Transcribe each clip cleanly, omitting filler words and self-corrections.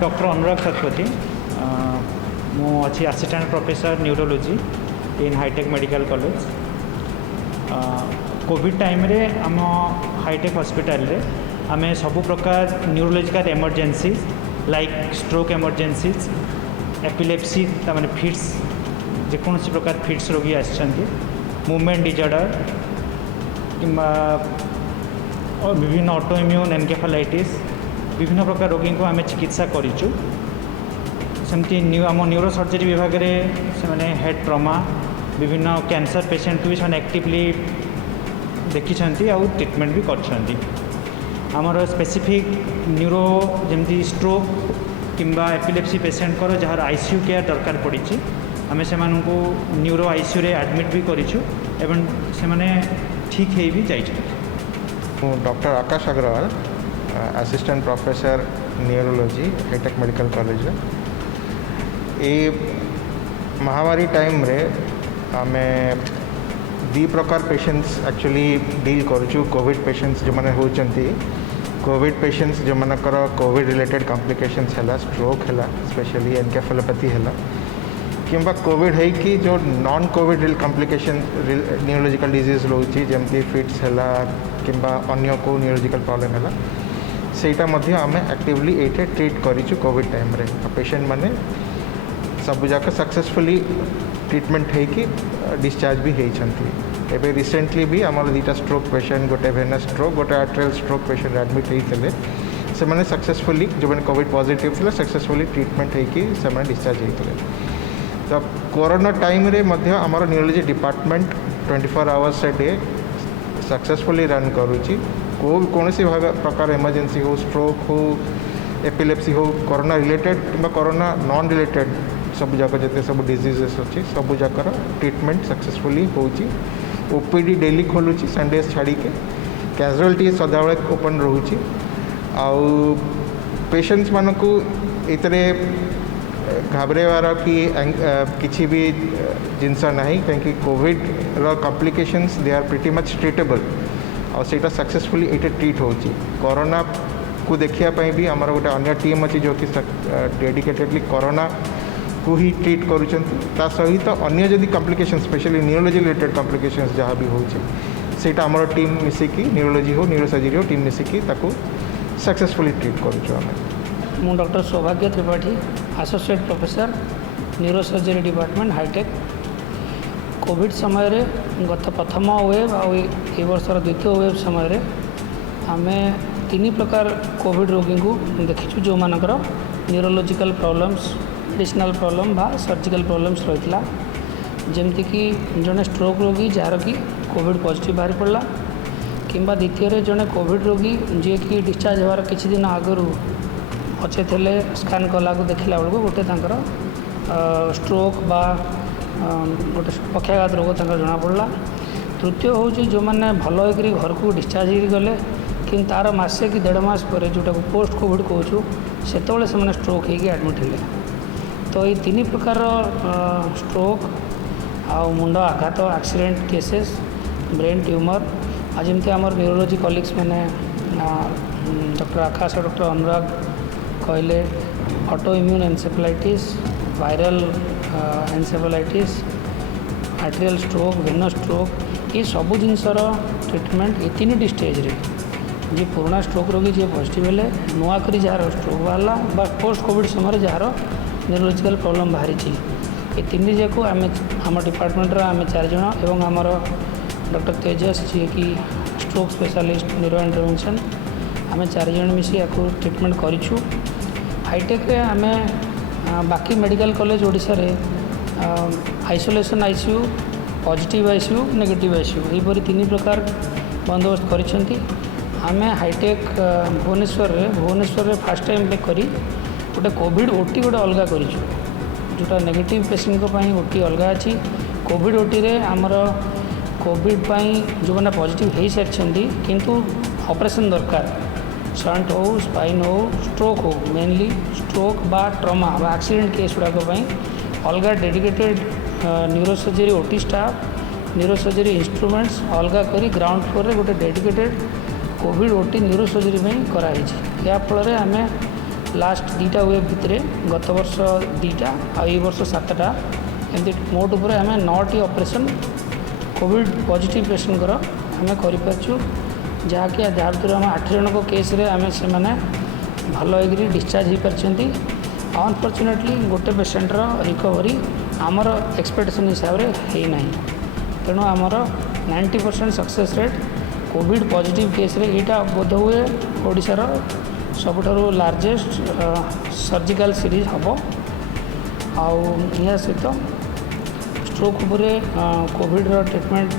Doctor अनुराग शतपथी मु अच्छी assistant professor neurology in Hi-Tech medical college. COVID time रे आम हाईटेक हॉस्पिटल रे आम सब प्रकार neurological emergencies like stroke emergencies epilepsy तमाने फिट्स जेकोसी प्रकार फिट्स रोगी आसछन्ति मूवमेंट डिजॉर्डर किंबा विभिन्न ऑटो इम्यून एनकेफेलाइटिस विभिन्न प्रकार रोगी को आम चिकित्सा करूँ। सेमती आम न्यूरो सर्जरी विभाग में हेड ट्रमा विभिन्न कैंसर पेशेंट को भी से एक्टिवली देखी आउ ट्रीटमेंट भी कर स्पेसिफिक न्यूरो जमी स्ट्रोक किंबा एपिलेप्सी पेशेंट को जार आईसीयू केयर दरकार पड़ी आम से न्यूरो आईसीयू रे एडमिट भी करूँ एवं से ठीक है भी जाइए। Doctor Akash Agarwal assistant professor neurology Hi-Tech medical college. ये महामारी टाइम रे आमे दी प्रकार पेशेंट्स एक्चुअली डील करूँ। कोविड पेशेंट्स जो मैंने होती कोविड पेशेंट्स जो मनकर कोविड रिलेटेड कॉम्प्लिकेशंस है स्ट्रोक है स्पेशली एनकेफेलोपैथी है किंबा कोविड है कि जो non COVID complication neurological disease रोचे जमती फिट्स है किंबा अन्य को न्यूरोलॉजिकल प्रॉब्लम है सेटा मध्य आम एक्टिवली ये ट्रीट करूँ। कोविड टाइम रे पेशेंट माने सब जाक सक्सेसफुली ट्रीटमेंट है कि डिस्चार्ज भी होती। एबे रिसेंटली भी आम दुटा स्ट्रोक पेशेंट गोटे वेनस स्ट्रोक गोटे आर्टेरियल स्ट्रोक पेशेंट एडमिट होते से मैंने सक्सेसफुली जो मैंने कोविड पॉजिटिव थे सक्सेसफुली ट्रीटमेंट होती डिस्चार्ज होते। तो कोरोना टाइम रे मध्य आमर neurology department 24 hours a day successfully run करुच्ची। कौन सी प्रकार इमरजेंसी हो स्ट्रोक हो एपिलेप्सी हो कोरोना रिलेटेड कि कोरोना नॉन रिलेटेड सब जाक जिते सब डिजीजेस अच्छी सब जाकर ट्रीटमेंट सक्सेसफुली होची। ओपीडी डेली खोलुची संडेज छाड़ी के कैजुअलिटी सदाबले ओपन रोची आउ पेशेंट्स मानकू इतरे घाबरेवार कि किसी भी जिनस ना कहीं कोविड रो complications they are pretty much treatable और सेटा सक्सेसफुली ये ट्रीट होची। कोरोना को देखापी भी आमर गोटे अन्य टीम अच्छी जो कि डेडिकेटेडली कोरोना को ही ट्रीट करुँचा सहित अन्य जदि complication specially neurology related complications जहाँ भी होटा आमर टीम मिसिकी न्यूरोलॉजी हो न्यूरो सर्जरी हो टीम मिसिकी ताको सक्सेसफुली ट्रीट करुँ। मु doctor Saubhagya Tripathi associate professor neuro surgery department Hitech. COVID समय रे गत प्रथम वेव आ वर्षर द्वितीय वेव समय आम 3 प्रकार कोविड रोगी को देखीचु जो मानकर न्यूरोलॉजिकल प्रॉब्लम्स एडिशनल प्रॉब्लम बा सर्जिकल प्रॉब्लम्स रही जमती कि जड़े स्ट्रोक रोगी जार कि कोविड पॉजिटिव बाहरी पड़ा किंबा द्वितीय जड़े कोविड रोगी जी कि डिस्चार्ज होवार किछि दिन आगु अच्छे थे स्कान कला देखला बेलू गोटे स्ट्रोक बा गोटे पक्षाघात रोग जना पड़ा। तृतीय हूँ जो मैंने भल हो घर को डिस्चार्ज हो गले कि तार मसे कि 1.5 मास पर जोटा पोस्ट कोविड कहूँ से स्ट्रोक होगी एडमिट है। तो ये 3 प्रकार स्ट्रोक आ मुंड आघात एक्सीडेंट केसेस ब्रेन ट्यूमर जमती आम न्यूरोलॉजी कलिग्स मैंने डॉक्टर आकाश और डॉक्टर अनुराग कहले auto immune encephalitis viral encephalitis arterial stroke venous stroke ये सबू जिनसर ट्रीटमेंट ये 3टी स्टेज रे जी पुराना स्ट्रोक रोगी जी पॉजिटिव है नुआकरी जार स्ट्रोक बाहला बा पोस्ट कोविड समय जार न्यूरोलॉजिकल प्रॉब्लम बाहरी ये 3 जाक आम डिपार्टमेंट आम 4 जन एवं आमर डॉक्टर तेजस जी कि स्ट्रोक स्पेशलिस्ट न्यूरो इंटरवेंशन आम 4 जन मिसी या ट्रीटमेंट करूँ। हाईटेक आम बाकी मेडिकल कॉलेज ओडिशा रे isolation ICU positive ICU negative ICU यहपरी 3 प्रकार बंदोबस्त करिसेंती। आम हाईटेक भुवनेश्वर रे फास्ट टाइम करी गोटे कोविड ओटी गोटे अलग करूँ जोटा नेगेटिव पेशेंट ओटी अलग अच्छी कोविड ओटी रे आमर कोविड जो मैंने पॉजिटिव हो सारी किंतु ऑपरेशन दरकार शंट हो स्पाइन हो स्ट्रोक हो मेनली स्ट्रोक बा ट्रमा बा एक्सीडेंट केस गुड़ाक अलग dedicated neuro surgery OT staff neuro surgery instruments अलग करी ग्राउंड फ्लोर रे गोटे dedicated Covid OT neuro surgery कराई या फल आम लास्ट दुटा वेव भितर गत वर्ष दुटा आई वर्ष 7टा एमती मोट उपर आम 9टी ऑपरेशन कोविड पॉजिटिव पेशेंट आम करूँ जहाँकि जहाँ भर आम 8 जन केस आम से भल हो डिस्चार्ज हो पार्टी। अनफॉर्चुनेटली गोटे पेशेंटर रिकवरी आमर एक्सपेक्टेशन हिसाब से होना तेणु आमर 90% success rate Covid positive case रे यहाँ बोध हुए ओडिशार सबुठारु लार्जेस्ट सर्जिकल सीरीज हम या सहित स्ट्रोक उपरे कोविड ट्रीटमेंट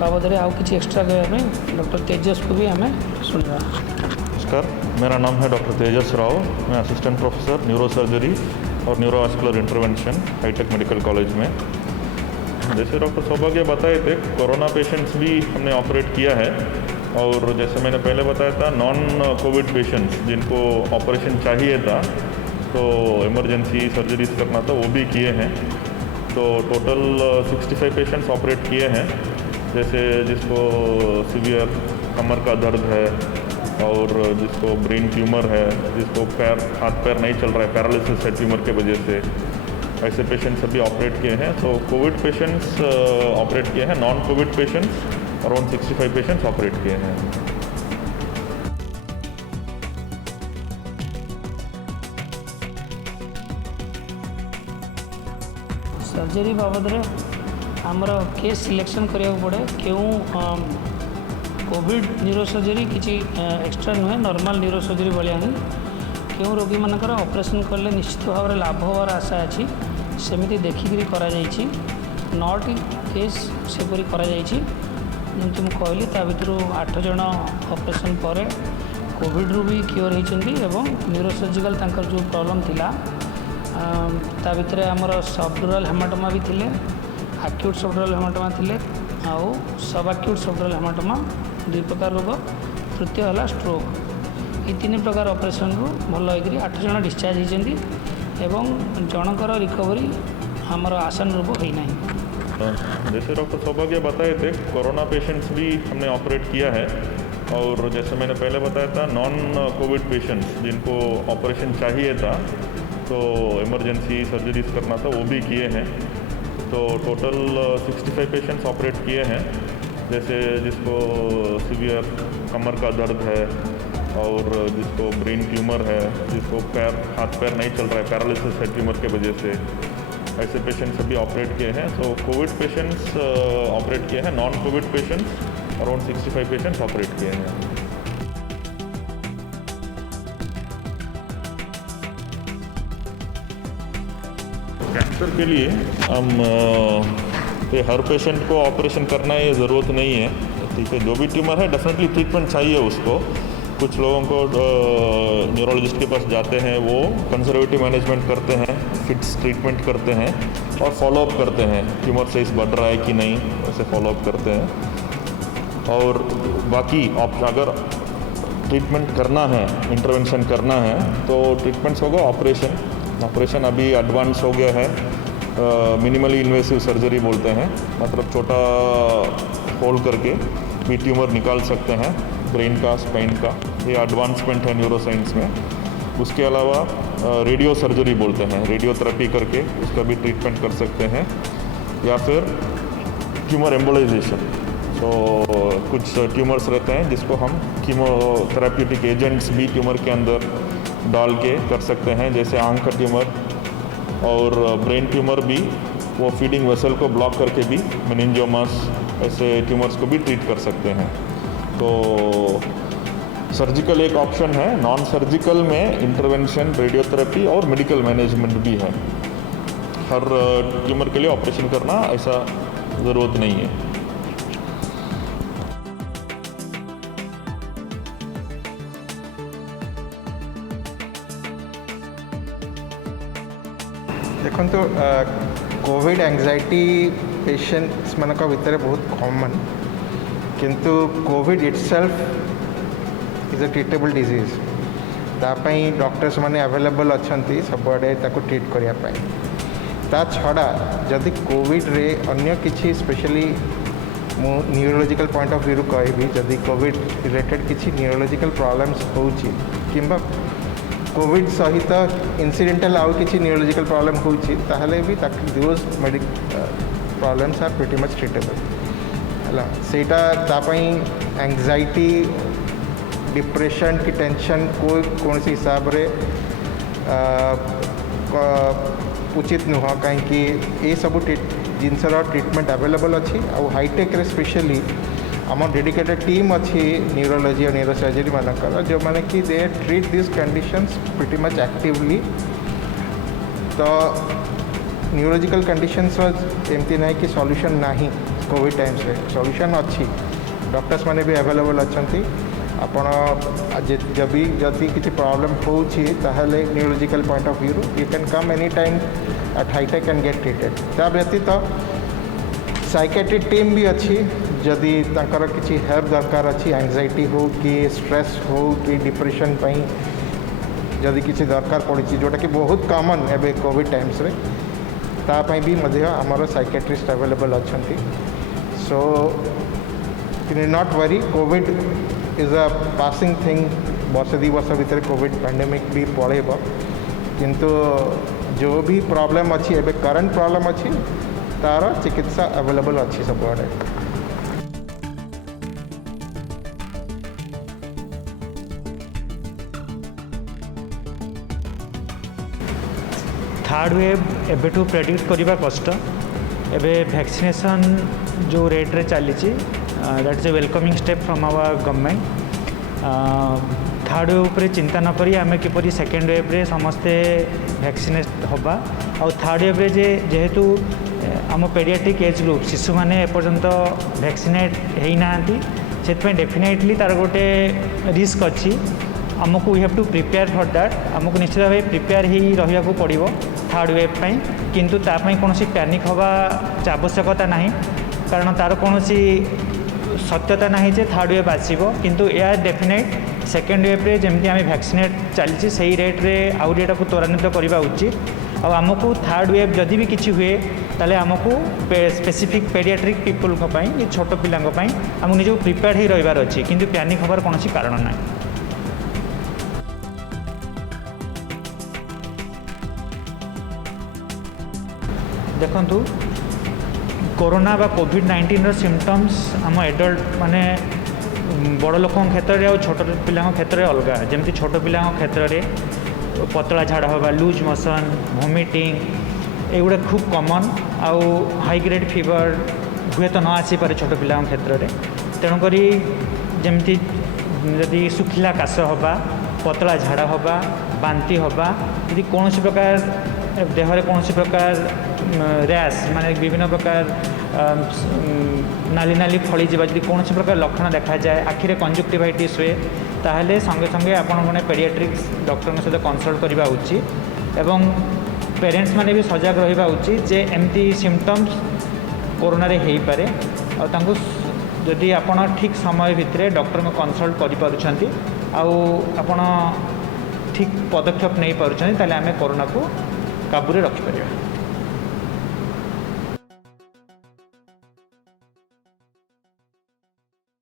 बाबद आउ किसी एक्सट्रा कहने डॉक्टर तेजस को भी हमें सुनवा। नमस्कार, मेरा नाम है डॉक्टर तेजस राव। मैं असिस्टेंट प्रोफेसर न्यूरो सर्जरी और neurovascular intervention Hitech medical college में। जैसे डॉक्टर सौभाग्य बताए थे, कोरोना पेशेंट्स भी हमने ऑपरेट किया है और जैसे मैंने पहले बताया था नॉन कोविड पेशेंट्स जिनको ऑपरेशन चाहिए था तो इमरजेंसी सर्जरीज करना था वो भी किए हैं। तो टोटल 65 पेशेंट्स ऑपरेट किए हैं। जैसे जिसको सीवियर कमर का दर्द है और जिसको ब्रेन ट्यूमर है, जिसको हाथ पैर नहीं चल रहा है, पैरालिसिस है ट्यूमर के वजह से, ऐसे पेशेंट्स अभी ऑपरेट किए हैं। तो कोविड पेशेंट्स ऑपरेट किए हैं, non Covid patients around 65 patients operate किए हैं। सर्जरी बाबद आमर केस सिलेक्शन करा पड़े क्यों कोविड न्यूरो सर्जरी किसी एक्सट्रा नुहे नॉर्मल न्यूरो सर्जरी भाया ही क्यों रोगी मानकर ऑपरेशन कले निश्चित भाव में लाभ होवार आशा अच्छी सेमती देखिकी करा 9टी केस सेपरी करा जमी मुझे कहली ता भर 8 जन ऑपरेशन पर कोविड रू भी क्योर होती न्यूरो सर्जिकल जो प्रॉब्लम थिला ता भर आमर सबड्यूरल हेमाटोमा भी थिले, एक्यूट सबड्यूरल हेमाटोमा थिले आउ सब एक्यूट सबड्यूरल हेमाटोमा 2 प्रकार रोग, तृतीय है स्ट्रोक। ये 3 प्रकार ऑपरेशन रू भल हो 8 जन डिस्चार्ज होती जनकर रिकवरी आमर आशानुरूप होना। जैसे डॉक्टर सौभाग्य बताए थे, कोरोना पेशेंट्स भी हमने ऑपरेट किया है और जैसे मैंने पहले बताया था नॉन कोविड पेशेंट्स जिनको ऑपरेशन चाहिए था तो इमरजेंसी सर्जरीज करना था वो भी किए हैं। तो टोटल 65 पेशेंट्स ऑपरेट किए हैं। जैसे जिसको सीवियर कमर का दर्द है और जिसको ब्रेन ट्यूमर है, जिसको हाथ पैर नहीं चल रहा है, पैरालिसिस है ट्यूमर के वजह से, ऐसे पेशेंट्स अभी ऑपरेट किए हैं। तो कोविड पेशेंट्स ऑपरेट किए हैं, non Covid patients around 65 patients operate किए हैं। कैंसर के लिए हम हर पेशेंट को ऑपरेशन करना ये ज़रूरत नहीं है, ठीक है। जो भी ट्यूमर है डेफिनेटली ट्रीटमेंट चाहिए उसको। कुछ लोगों को न्यूरोलॉजिस्ट के पास जाते हैं, वो कंजर्वेटिव मैनेजमेंट करते हैं, फिक्स ट्रीटमेंट करते हैं और फॉलोअप करते हैं, ट्यूमर साइज बढ़ रहा है कि नहीं, वैसे फॉलोअप करते हैं। और बाकी अगर ट्रीटमेंट करना है, इंटरवेंशन करना है तो ट्रीटमेंट्स होगा ऑपरेशन अभी एडवांस हो गया है। मिनिमली इन्वेसिव सर्जरी बोलते हैं, मतलब छोटा होल करके भी ट्यूमर निकाल सकते हैं, ब्रेन का, स्पाइन का। ये एडवांसमेंट है न्यूरोसाइंस में। उसके अलावा रेडियो सर्जरी बोलते हैं, रेडियोथेरेपी करके उसका भी ट्रीटमेंट कर सकते हैं, या फिर ट्यूमर एम्बोलाइजेशन। तो कुछ ट्यूमर्स रहते हैं जिसको हम कीमोथेरेप्यूटिक एजेंट्स भी ट्यूमर के अंदर डाल के कर सकते हैं, जैसे आंख का ट्यूमर और ब्रेन ट्यूमर भी वो फीडिंग वेसल को ब्लॉक करके भी मेनिंजियोमास ऐसे ट्यूमर्स को भी ट्रीट कर सकते हैं। तो सर्जिकल एक ऑप्शन है, नॉन सर्जिकल में इंटरवेंशन, रेडियोथेरेपी और मेडिकल मैनेजमेंट भी है। हर ट्यूमर के लिए ऑपरेशन करना ऐसा ज़रूरत नहीं है। देखो तो कोविड एंजाइटी पेशेंट्स मान भितर बहुत कॉमन, किंतु COVID itself is a treatable disease. तापाई डॉक्टर्स माने अवेलेबल अच्छा सबुआड़े ट्रीट करने। ता छड़ा जदि कोविड रे अन्य किसी स्पेशली मु न्यूरोलॉजिकल पॉइंट ऑफ व्यू कहबी, जदि कोविड रिलेटेड किसी न्यूरोलॉजिकल प्रॉब्लम्स होची किंबा कोविड सहित इनसीडेंटल आउ किसी न्यूरोलॉजिकल प्रॉब्लम होची ताहले भी those problems are pretty much treatable है सेटा तापाई एंग्जाइटी डिप्रेशन की टेंशन कोई कौन सी हिसाब रे उचित नुह कहीं ये सब जिनसर ट्रीटमेंट अवेलेबल अच्छी आउ हाईटेक रे स्पेशली आम डेडिकेटेड टीम अच्छी न्यूरोलॉजी और न्यूरोसर्जरी मानकर जो मैंने कि they treat this conditions pretty much actively तो न्यूरोलॉजिकल कंडीशंस एमती ना कि सॉल्यूशन नहीं कोविड टाइम्स रे सॉल्यूशन अच्छी डॉक्टर्स माने भी अवेलेबल अच्छा आपण जब भी जदि किसी प्रॉब्लम होची ताहले neurological point of view you can come any time at Hitech and get treated ता व्यतीत साइकेट्री टीम भी अच्छी जदि तांकर किसी हेल्प दरकार अच्छी एंग्जाइटी हो कि स्ट्रेस हो कि डिप्रेशन पई जदि किसी दरकार पड़ी जोटा कि बहुत कॉमन एबे कोविड टाइम्स रे ता पई भी मध्य आमर साइकेट्रिस्ट अवेलेबल अच्छा so not worry Covid is a passing thing वर्ष 2 वर्ष भितर कोविड पैंडेमिक भी पड़ेब किंतु जो भी प्रॉब्लम अच्छी एबे करंट प्रॉब्लम अच्छी तार चिकित्सा अवेलेबल अच्छी सब आड़े थर्ड वेव एबेठू प्रेडिक्ट करवा कष्ट एबे वैक्सीनेशन जो रेट रे चली that is a welcoming step from our government third wave पर चिंता न करी आमे किपरि सेकेंड वेव रे समस्ते वैक्सीनेट होबा और थर्ड वेव रे जेहेतु आम पेडियाट्रिक एज ग्रुप शिशु मैंने एपर्यंत वैक्सीनेट होना से डेफिनेटली तार गोटे रिस्क अच्छी आमको we have to prepare for that आमको निश्चित भाव प्रिपेयर ही रहा पड़ो थर्ड वेव पाई किंतु तापाई कौन पैनिक हवा आवश्यकता नहीं कारण तार कौन सत्यता नहीं जे थर्ड वेव आसो किंतु या डेफिनेट सेकेंड वेव रे जमती आम वैक्सीनेट चलती से रेट रे आउ एटा को त्वरान्वित करवा उचित और आमको थर्ड वेव जदि भी किसी हुए ताले आमको स्पेसिफिक पेडियाट्रिक पीपल ये छोट पिलांपाई आमको निजको प्रिपेयर ही रहिबार अच्छी किंतु पैनिक हबार कौन कारण ना देखंतु कोरोना बा कोविड-19 सिम्पटम्स आम एडल्ट माने बड़ लोक क्षेत्र में और छोट पिला क्षेत्र में अलग जमी छोट पिला क्षेत्र में पतला झाड़ा हवा लूज मोशन वोमिटिंग एगुड़ा खूब कॉमन आउ हाई ग्रेड फीवर हुए तो न आसीपे छोट पिला क्षेत्र में तेणुक जमी जदि सुखिला काश हवा पतला झाड़ा हवा बांती हवा यदि कौन प्रकार देहरे कौन प्रकार रैश माने विभिन्न प्रकार नाली नाली फली जावा जदि कौन प्रकार लक्षण देखा जाए आखिरे कंजक्टिवाइटिस हुए ताहले संगे संगे आपण मैंने पेडियाट्रिक्स डॉक्टर सहित कंसल्ट करवा उचित एवं पेरेंट्स माने भी सजग रहिबा उचित जे एमती सिम्पटम्स कोरोना रे हेई पारे और तांको जदि आपण ठीक समय भितर डॉक्टर को कंसल्ट करि पारुछंती आउ आपण ठीक पदक्षेप नहीं पारुछंती ताले आमे कोरोना को काबू रे रखि परिबा।